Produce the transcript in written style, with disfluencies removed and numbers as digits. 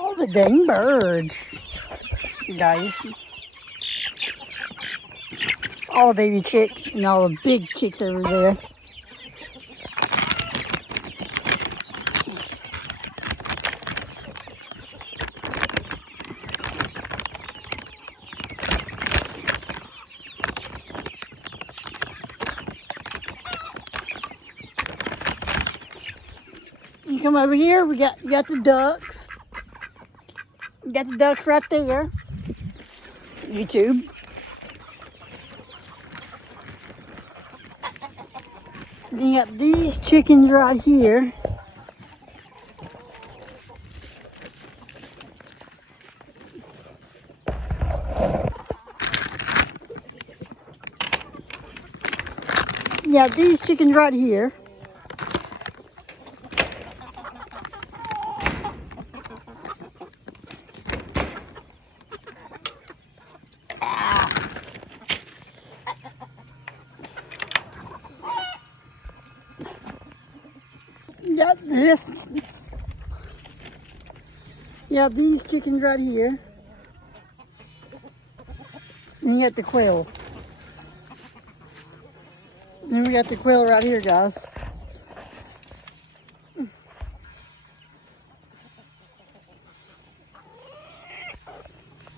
All the dang birds, you guys. All the baby chicks and all the big chicks over there. You come over here, we got the ducks. We got the ducks right there. YouTube. Then you got these chickens right here. Yeah, these chickens right here. Got this. Yeah, these chickens right here. Then you got the quail. Then we got the quail right here, guys.